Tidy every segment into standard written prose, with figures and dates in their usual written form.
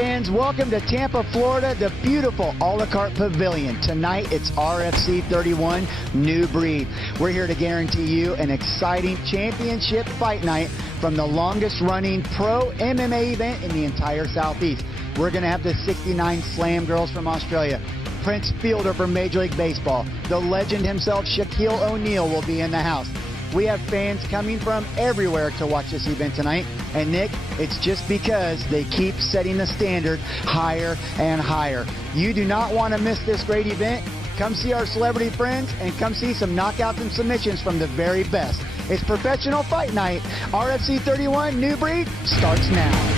fans, welcome to Tampa, Florida, the beautiful a la carte pavilion. Tonight it's RFC 31 New Breed. We're here to guarantee you an exciting championship fight night from the longest running pro MMA event in the entire Southeast. We're going to have the 69 Slam girls from Australia. Prince Fielder from Major League Baseball. The legend himself, Shaquille O'Neal, will be in the house. We have fans coming from everywhere to watch this event tonight. And Nick, it's just because they keep setting the standard higher and higher. You do not want to miss this great event. Come see our celebrity friends and come see some knockouts and submissions from the very best. It's Professional Fight Night. RFC 31 New Breed starts now.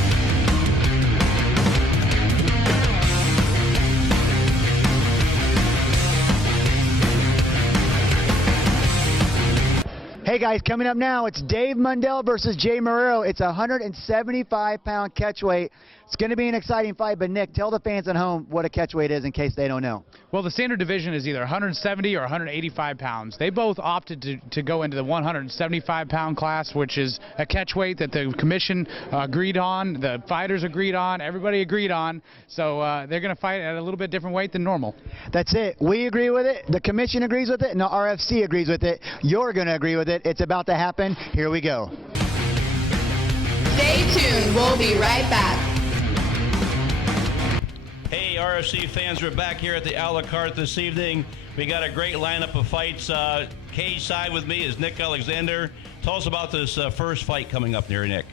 Hey guys, coming up now, it's Dave Mundell versus Jay Marrero. It's a 175-pound catchweight. It's going to be an exciting fight, but Nick, tell the fans at home what a catchweight is in case they don't know. Well, the standard division is either 170 or 185 pounds. They both opted to go into the 175-pound class, which is a catchweight that the commission agreed on, the fighters agreed on, everybody agreed on. So they're going to fight at a little bit different weight than normal. That's it. We agree with it. The commission agrees with it, and the RFC agrees with it. You're going to agree with it. It's about to happen. Here we go. Stay tuned. We'll be right back. Hey, RFC fans, we're back here at the a la carte this evening. We got a great lineup of fights. Cage side with me is Nick Alexander. Tell us about this first fight coming up here, Nick.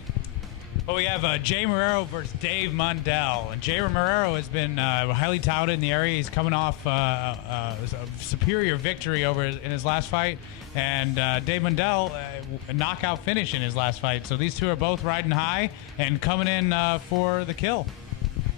Well, we have Jay Marrero versus Dave Mundell. And Jay Marrero has been highly touted in the area. He's coming off a superior victory in his last fight. And Dave Mundell, a knockout finish in his last fight. So these two are both riding high and coming in for the kill.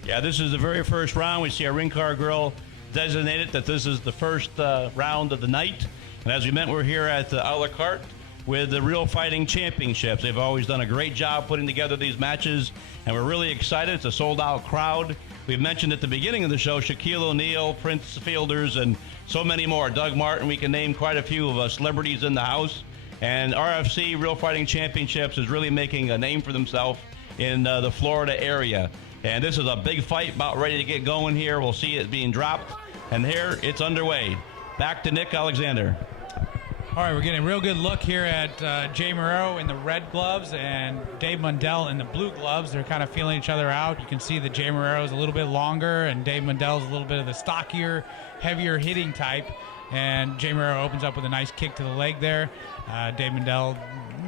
Yeah, this is the very first round. We see our ring car girl designated that this is the first round of the night. And as we meant, we're here at the a la carte with the Real Fighting Championships. They've always done a great job putting together these matches, and we're really excited. It's a sold-out crowd. We've mentioned at the beginning of the show Shaquille O'Neal, Prince Fielders, and so many more. Doug Martin, we can name quite a few of celebrities in the house. And RFC, Real Fighting Championships, is really making a name for themselves in the Florida area. And this is a big fight about ready to get going here. We'll see it being dropped. And here it's underway. Back to Nick Alexander. All right, we're getting a real good look here at Jay Marrero in the red gloves and Dave Mundell in the blue gloves. They're kind of feeling each other out. You can see that Jay Marrero is a little bit longer and Dave Mundell is a little bit of the stockier, heavier hitting type. And Jay Marrero opens up with a nice kick to the leg there. Dave Mundell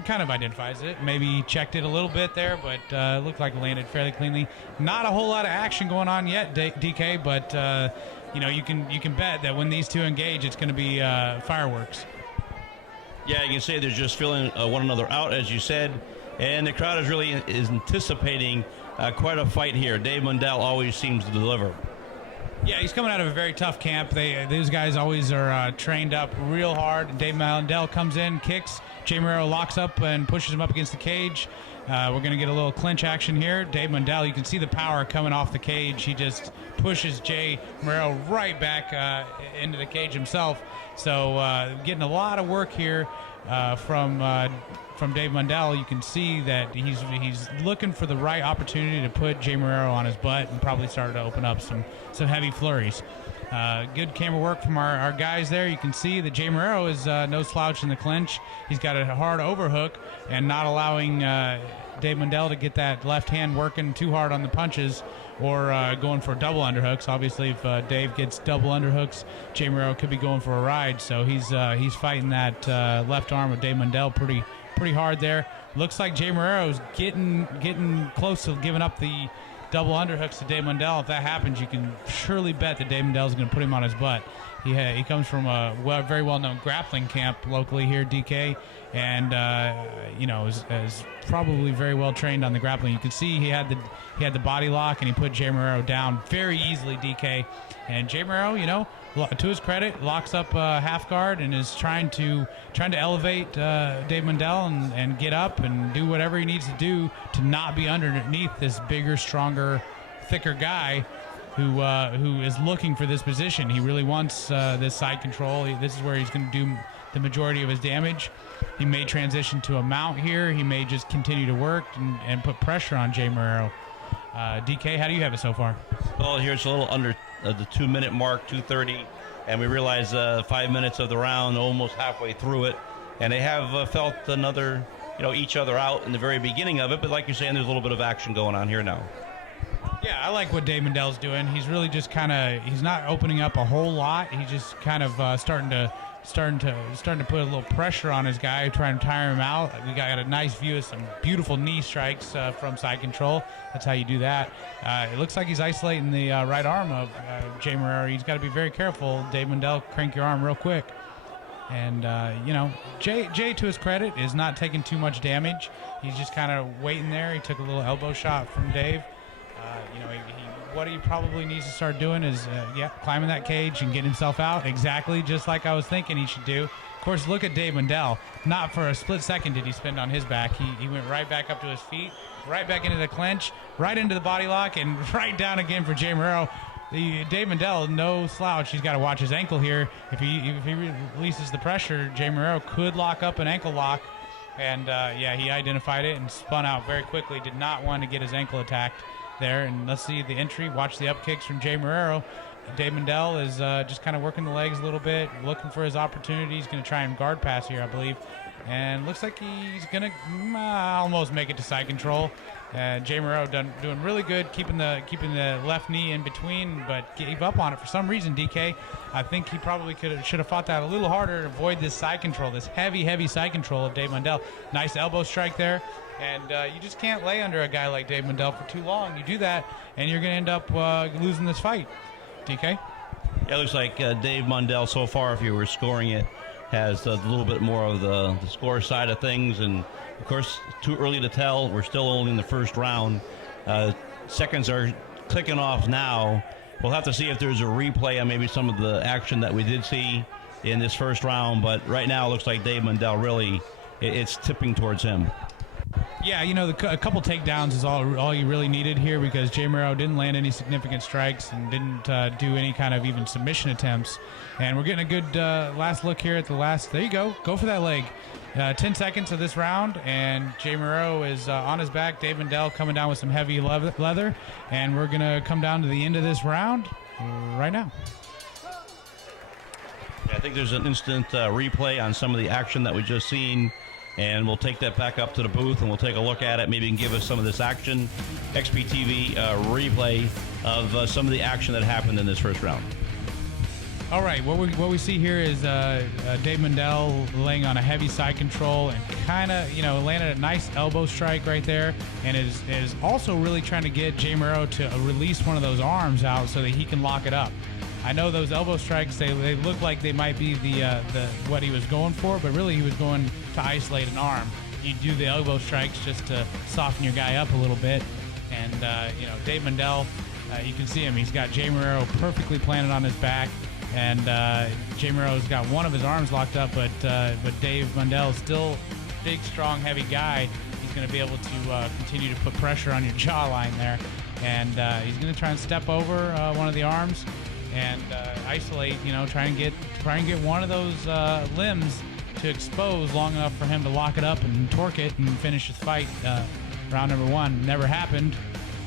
kind of identifies it. Maybe checked it a little bit there, but it looked like it landed fairly cleanly. Not a whole lot of action going on yet, DK, but you know, you can bet that when these two engage, it's going to be fireworks. Yeah, you can say they're just feeling one another out, as you said, and the crowd is anticipating quite a fight here. Dave Mundell always seems to deliver. Yeah, he's coming out of a very tough camp. These guys always are trained up real hard. Dave Mundell comes in, kicks. Jay Marrero locks up and pushes him up against the cage. We're going to get a little clinch action here. Dave Mundell, you can see the power coming off the cage. He just pushes Jay Marrero right back into the cage himself. So getting a lot of work here from Dave Mundell. You can see that he's looking for the right opportunity to put Jay Marrero on his butt and probably started to open up some heavy flurries. Good camera work from our guys there. You can see that Jay Marrero is no slouch in the clinch. He's got a hard overhook and not allowing Dave Mundell to get that left hand working too hard on the punches or going for double underhooks. Obviously, if Dave gets double underhooks, Jay Marrero could be going for a ride. So he's fighting that left arm of Dave Mundell pretty hard there. Looks like Jay Marrero's getting close to giving up the double underhooks to Dave Mundell. If that happens, you can surely bet that Dave Mundell is going to put him on his butt. He comes from a very well-known grappling camp locally here, DK, and you know, is probably very well trained on the grappling. You can see he had the body lock and he put Jay Marrero down very easily, DK. And Jay Marrero, you know, to his credit, locks up half guard and is trying to elevate Dave Mundell and get up and do whatever he needs to do to not be underneath this bigger, stronger, thicker guy who is looking for this position. He really wants this side control. This is where he's going to do the majority of his damage. He may transition to a mount here. He may just continue to work and put pressure on Jay Marrero. DK, how do you have it so far? Well, here it's a little under the 2-minute mark, 2:30, and we realize 5 minutes of the round, almost halfway through it, and they have felt another, each other out in the very beginning of it. But like you're saying, there's a little bit of action going on here now. Yeah, I like what Dave Mundell's doing. He's really just he's not opening up a whole lot. He's just kind of starting to put a little pressure on his guy, trying to tire him out. We got a nice view of some beautiful knee strikes from side control. That's how you do that. It looks like he's isolating the right arm of Jay Marrero. He's got to be very careful. Dave Mundell, crank your arm real quick. And, Jay, to his credit, is not taking too much damage. He's just kind of waiting there. He took a little elbow shot from Dave. What he probably needs to start doing is, climbing that cage and getting himself out. Exactly, just like I was thinking he should do. Of course, look at Dave Mundell. Not for a split second did he spend on his back. He went right back up to his feet, right back into the clinch, right into the body lock, and right down again for Jay Marrero. Dave Mundell, no slouch. He's got to watch his ankle here. If he releases the pressure, Jay Marrero could lock up an ankle lock. And, he identified it and spun out very quickly. Did not want to get his ankle attacked there. And let's see the entry. Watch the up kicks from Jay Marrero. Dave Mundell is just kind of working the legs a little bit, looking for his opportunity. He's going to try and guard pass here, I believe. And looks like he's going to almost make it to side control. Jay Marrero doing really good, keeping the left knee in between, but gave up on it for some reason. DK, I think he probably should have fought that a little harder to avoid this side control, this heavy side control of Dave Mundell. Nice elbow strike there, and you just can't lay under a guy like Dave Mundell for too long. You do that, and you're going to end up losing this fight. DK? Yeah, it looks like Dave Mundell so far, if you were scoring it, has a little bit more of the score side of things, and of course, too early to tell. We're still only in the first round. Seconds are clicking off now. We'll have to see if there's a replay on maybe some of the action that we did see in this first round, but right now it looks like Dave Mundell really, it's tipping towards him. Yeah, a couple takedowns is all you really needed here, because Jay Marrero didn't land any significant strikes and didn't do any kind of even submission attempts. And we're getting a good last look here at the last. There you go. Go for that leg. 10 seconds of this round, and Jay Marrero is on his back. Dave Mundell coming down with some heavy leather, and we're going to come down to the end of this round right now. Yeah, I think there's an instant replay on some of the action that we just seen, and we'll take that back up to the booth, and we'll take a look at it. Maybe you can give us some of this action, XPTV replay of some of the action that happened in this first round. All right, what we see here is Dave Mundell laying on a heavy side control and kind of, landed a nice elbow strike right there, and is also really trying to get Jay Marrero to release one of those arms out so that he can lock it up. I know those elbow strikes, they look like they might be the what he was going for, but really he was going to isolate an arm. You do the elbow strikes just to soften your guy up a little bit, and Dave Mundell, you can see him. He's got Jay Marrero perfectly planted on his back. And Jay Marrero's got one of his arms locked up, but Dave Mundell, still big, strong, heavy guy. He's going to be able to continue to put pressure on your jawline there, and he's going to try and step over one of the arms and isolate. Try and get one of those limbs to expose long enough for him to lock it up and torque it and finish his fight. Round number one never happened,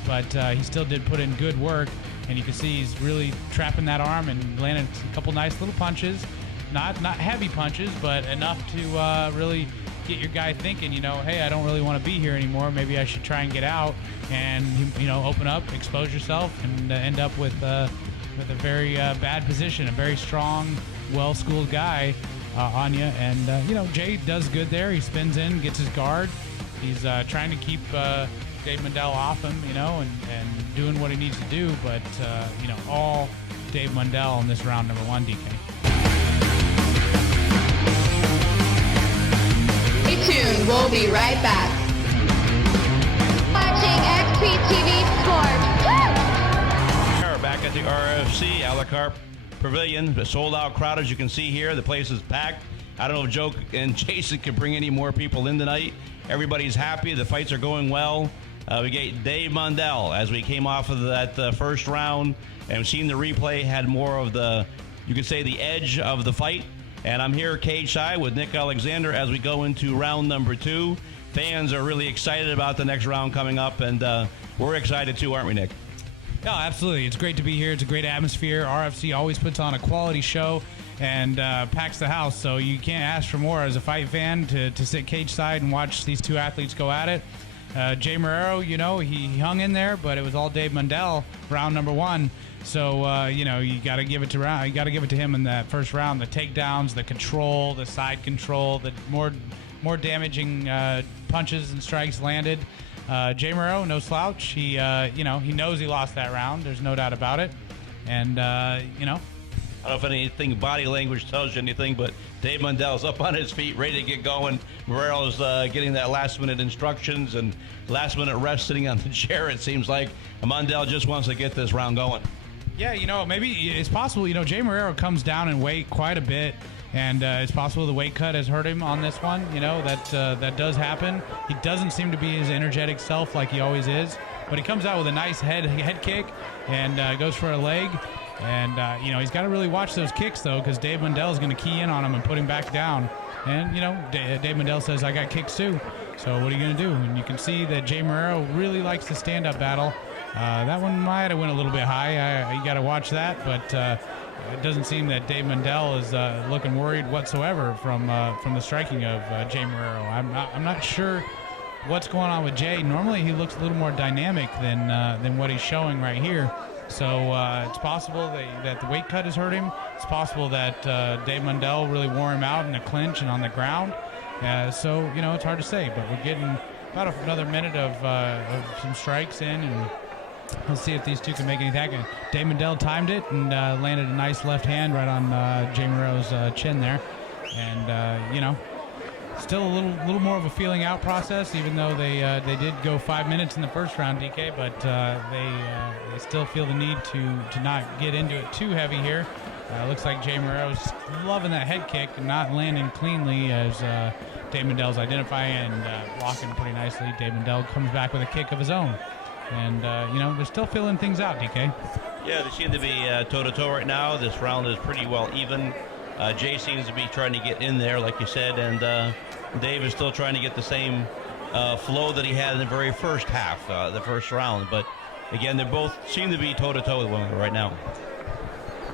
but he still did put in good work. And you can see he's really trapping that arm and landing a couple nice little punches. Not heavy punches, but enough to really get your guy thinking, hey, I don't really want to be here anymore. Maybe I should try and get out and, open up, expose yourself, and end up with a very bad position, a very strong, well-schooled guy on you. And, Jay does good there. He spins in, gets his guard. He's trying to keep Dave Mundell off him, and doing what he needs to do, but all Dave Mundell in this round number one, DK. Stay tuned. We'll be right back. Watching XPTV Sports. We're back at the RFC a la carte Pavilion. The sold-out crowd, as you can see here. The place is packed. I don't know if Joe and Jason can bring any more people in tonight. Everybody's happy. The fights are going well. We get Dave Mundell, as we came off of that first round, and seeing the replay, had more of the, you could say, the edge of the fight. And I'm here cage side with Nick Alexander as we go into round number two. fans are really excited about the next round coming up, and we're excited too, aren't we, Nick? No, absolutely. It's great to be here. It's a great atmosphere. RFC always puts on a quality show and packs the house, so you can't ask for more as a fight fan to sit cage side and watch these two athletes go at it. Jay Marrero, he hung in there, but it was all Dave Mundell, round number one. So you got to give it to him in that first round. The takedowns, the control, the side control, the more damaging punches and strikes landed. Jay Marrero, no slouch. He knows he lost that round. There's no doubt about it. And I don't know if anything body language tells you anything, but Dave Mundell's up on his feet, ready to get going. Marrero's getting that last-minute instructions and last-minute rest sitting on the chair, it seems like. Mundell just wants to get this round going. Yeah, maybe it's possible. Jay Marrero comes down in weight quite a bit, and it's possible the weight cut has hurt him on this one. That does happen. He doesn't seem to be his energetic self like he always is, but he comes out with a nice head kick and goes for a leg. And, he's got to really watch those kicks, though, because Dave Mundell is going to key in on him and put him back down. And, Dave Mundell says, I got kicks, too. So what are you going to do? And you can see that Jay Marrero really likes the stand-up battle. That one might have went a little bit high. You got to watch that. But it doesn't seem that Dave Mundell is looking worried whatsoever from the striking of Jay Marrero. I'm not sure what's going on with Jay. Normally he looks a little more dynamic than what he's showing right here. So it's possible that the weight cut has hurt him. It's possible that Dave Mundell really wore him out in a clinch and on the ground. So it's hard to say, but we're getting about another minute of some strikes in, and we'll see if these two can make anything happen. Dave Mundell timed it and landed a nice left hand right on Jay Marrero's chin there. And, still a little more of a feeling out process, even though they did go 5 minutes in the first round, DK, but they still feel the need to not get into it too heavy here. Looks like Jay Marrero's loving that head kick and not landing cleanly as Dave Mundell's identifying and blocking pretty nicely. Dave Mundell comes back with a kick of his own. And, they're still filling things out, DK. Yeah, they seem to be toe-to-toe right now. This round is pretty well even. Jay seems to be trying to get in there, like you said, and Dave is still trying to get the same flow that he had in the very first half, the first round. But, again, they both seem to be toe-to-toe with one another right now.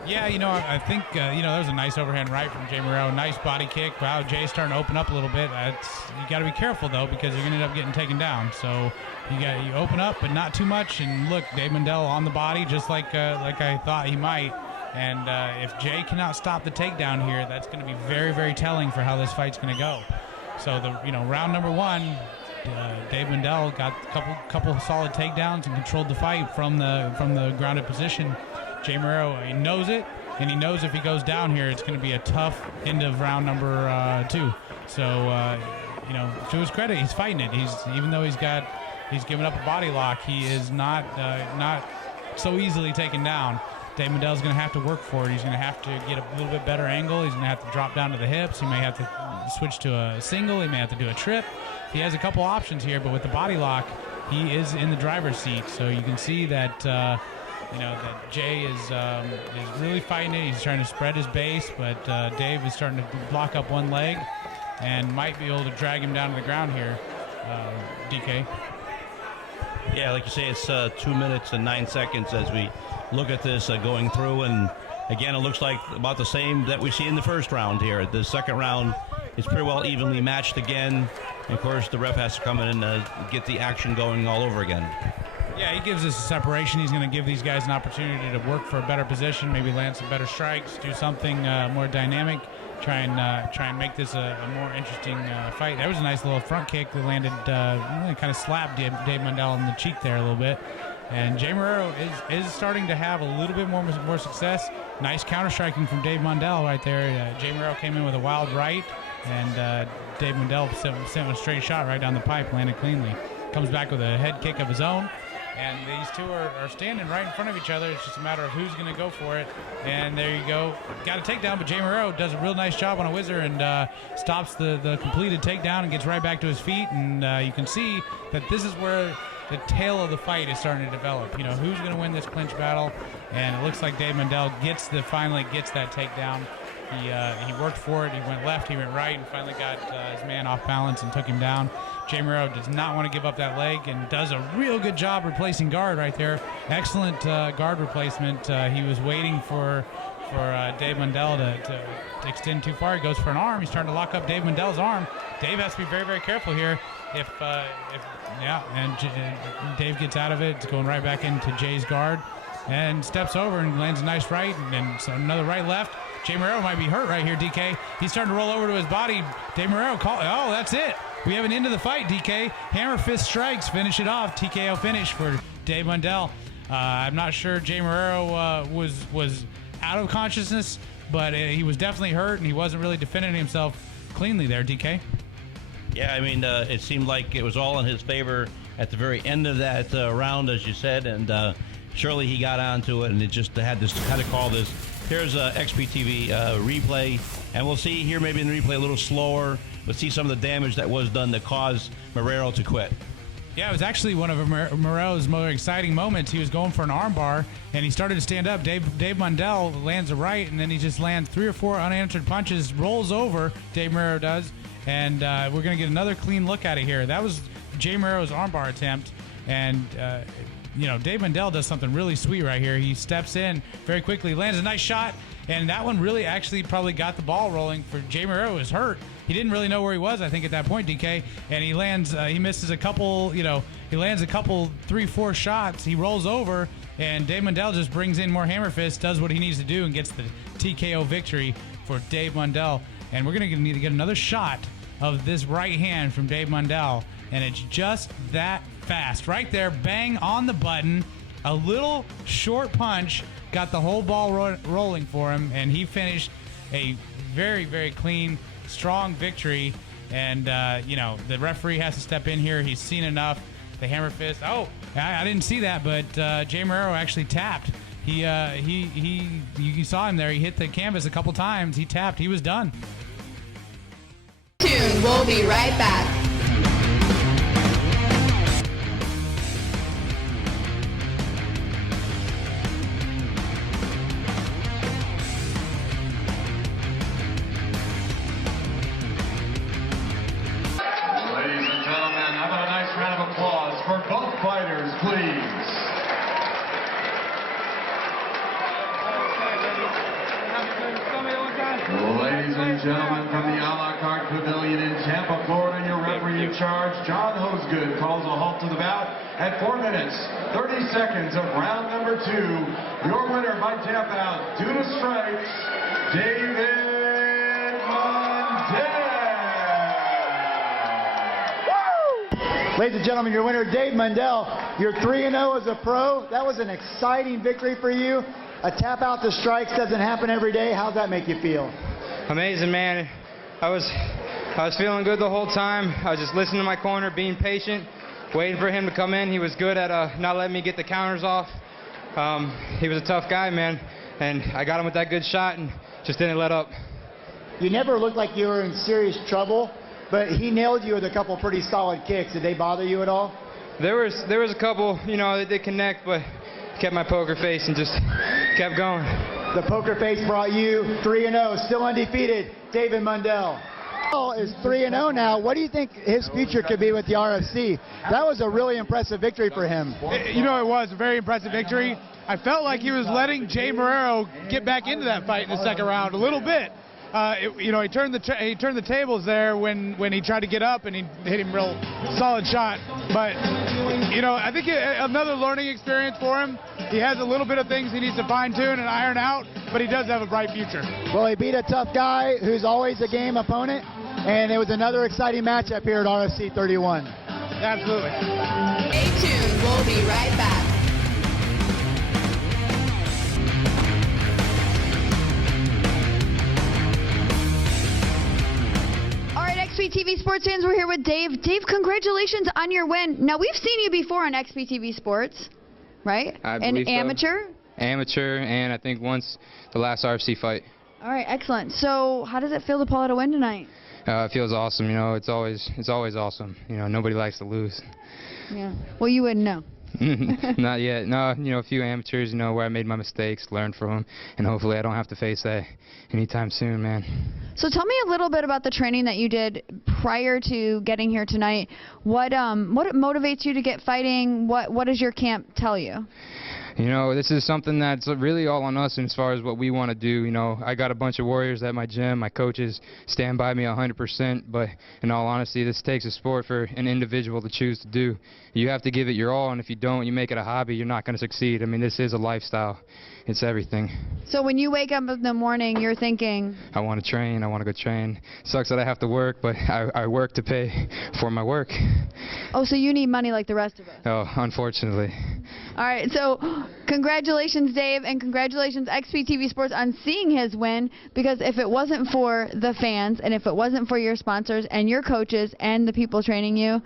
Yeah, I think, there was a nice overhand right from Jay Marrero. Nice body kick. Wow, Jay's starting to open up a little bit. You got to be careful, though, because you're going to end up getting taken down. So you open up, but not too much. And, look, Dave Mundell on the body, just like I thought he might. And if Jay cannot stop the takedown here, that's going to be very, very telling for how this fight's going to go. So round number one, Dave Mundell got a couple solid takedowns and controlled the fight from the grounded position. Jay Marrero, he knows it, and he knows if he goes down here, it's going to be a tough end of round number two. So to his credit, he's fighting it. Even though he's given up a body lock, he is not so easily taken down. Dave Mundell's going to have to work for it. He's going to have to get a little bit better angle. He's going to have to drop down to the hips. He may have to switch to a single. He may have to do a trip. He has a couple options here, but with the body lock, he is in the driver's seat. So you can see that that Jay is really fighting it. He's trying to spread his base, but Dave is starting to block up one leg and might be able to drag him down to the ground here, DK. Yeah, like you say, it's 2 minutes and 9 seconds as we look at this going through, and again, it looks like about the same that we see in the first round here. The second round is pretty well evenly matched again. And of course, the ref has to come in and get the action going all over again. Yeah, he gives us a separation. He's going to give these guys an opportunity to work for a better position, maybe land some better strikes, do something more dynamic, try and make this a more interesting fight. There was a nice little front kick that landed, really kind of slapped Dave Mundell in the cheek there a little bit. And Jay Marrero is starting to have a little bit more success. Nice counter-striking from Dave Mundell right there. Jay Marrero came in with a wild right, and Dave Mundell sent a straight shot right down the pipe, landed cleanly. Comes back with a head kick of his own. And these two are standing right in front of each other. It's just a matter of who's going to go for it. And there you go. Got a takedown, but Jay Marrero does a real nice job on a whizzer and stops the completed takedown and gets right back to his feet. And you can see that this is where the tail of the fight is starting to develop. Who's going to win this clinch battle? And it looks like Dave Mundell finally gets that takedown. He worked for it. He went left, he went right, and finally got his man off balance and took him down. Jay Marrero does not want to give up that leg and does a real good job replacing guard right there. Excellent guard replacement. He was waiting for Dave Mundell to extend too far. He goes for an arm. He's trying to lock up Dave Mundell's arm. Dave has to be very, very careful here. Dave gets out of it. It's going right back into Jay's guard and steps over and lands a nice right, and then another right left. Jay Marrero might be hurt right here, DK. He's starting to roll over to his body. Dave Marrero oh, that's it. We have an end of the fight, DK. Hammer fist strikes, finish it off. TKO finish for Dave Mundell. I'm not sure Jay Marrero was out of consciousness, but he was definitely hurt, and he wasn't really defending himself cleanly there, DK. Yeah, I mean, it seemed like it was all in his favor at the very end of that round, as you said, and surely he got onto it, and it just had to kind of call this. Here's XPTV replay, and we'll see here maybe in the replay a little slower, but see some of the damage that was done that caused Marrero to quit. Yeah, it was actually one of Marrero's more exciting moments. He was going for an armbar, and he started to stand up. Dave Mundell lands a right, and then he just lands 3 or 4 unanswered punches, rolls over, Dave Marrero does, and we're going to get another clean look at it here. That was Jay Marrero's armbar attempt, and Dave Mundell does something really sweet right here. He steps in very quickly, lands a nice shot, and that one really actually probably got the ball rolling for Jay Marrero. Was hurt. He didn't really know where he was, I think, at that point, DK. And he lands, he misses a couple, he lands a couple, 3, 4 shots. He rolls over, and Dave Mundell just brings in more hammer fists, does what he needs to do, and gets the TKO victory for Dave Mundell. And we're going to need to get another shot of this right hand from Dave Mundell, and it's just that fast. Right there, bang on the button. A little short punch got the whole ball rolling for him, and he finished a very, very clean, strong victory. And the referee has to step in here. He's seen enough. The hammer fist. Oh, I didn't see that, but Jay Marrero actually tapped. You saw him there. He hit the canvas a couple times. He tapped. He was done. We'll be right back. For both fighters, please. Ladies and gentlemen, from the a la carte pavilion in Tampa, Florida, your referee in charge, John Hosegood, calls a halt to the bout at 4 minutes, 30 seconds of round number 2. Your winner by tap out, due to strikes, David Mundell. Ladies and gentlemen, your winner, Dave Mundell. You're 3-0 as a pro. That was an exciting victory for you. A tap out to strikes doesn't happen every day. How'd that make you feel? Amazing, man. I was feeling good the whole time. I was just listening to my corner, being patient, waiting for him to come in. He was good at not letting me get the counters off. He was a tough guy, man, and I got him with that good shot and just didn't let up. You never looked like you were in serious trouble, but he nailed you with a couple pretty solid kicks. Did they bother you at all? There was a couple, that did connect, but kept my poker face and just kept going. The poker face brought you 3-0, still undefeated, David Mundell. Is 3-0 now. What do you think his future could be with the RFC? That was a really impressive victory for him. It was a very impressive victory. I felt like he was letting Jay Marrero get back into that fight in the second round a little bit. He turned the tables there when he tried to get up and he hit him real solid shot. But I think another learning experience for him. He has a little bit of things he needs to fine tune and iron out, but he does have a bright future. Well, he beat a tough guy who's always a game opponent, and it was another exciting matchup here at RFC 31. Absolutely. Stay tuned. We'll be right back. XPTV Sports fans, we're here with Dave. Dave, congratulations on your win. Now, we've seen you before on XPTV Sports, right? I believe so. Amateur? Amateur, and I think once the last RFC fight. All right, excellent. So, how does it feel to pull out a win tonight? It feels awesome. It's always awesome. Nobody likes to lose. Yeah. Well, you wouldn't know. Not yet. No, you know, a few amateurs, you know, where I made my mistakes, learned from them, and hopefully I don't have to face that anytime soon, man. So tell me a little bit about the training that you did prior to getting here tonight. What motivates you to get fighting? What does your camp tell you? You know, this is something that's really all on us as far as what we want to do. You know, I got a bunch of warriors at my gym. My coaches stand by me 100%, but in all honesty, this takes a sport for an individual to choose to do. You have to give it your all, and if you don't, you make it a hobby, you're not going to succeed. I mean, this is a lifestyle. It's everything. So when you wake up in the morning, you're thinking, I want to train. I want to go train. Sucks that I have to work, but I work to pay for my work. oh, so you need money like the rest of us. Oh, unfortunately. All right, so congratulations, Dave, and congratulations, XPTV Sports, on seeing his win, because if it wasn't for the fans and if it wasn't for your sponsors and your coaches and the people training you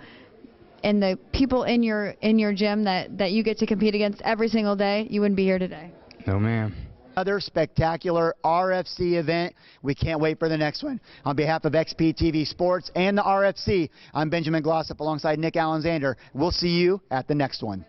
and the people in your gym that you get to compete against every single day, you wouldn't be here today. No, ma'am. Another spectacular RFC event. We can't wait for the next one. On behalf of XPTV Sports and the RFC, I'm Benjamin Glossop alongside Nick Alexander. We'll see you at the next one.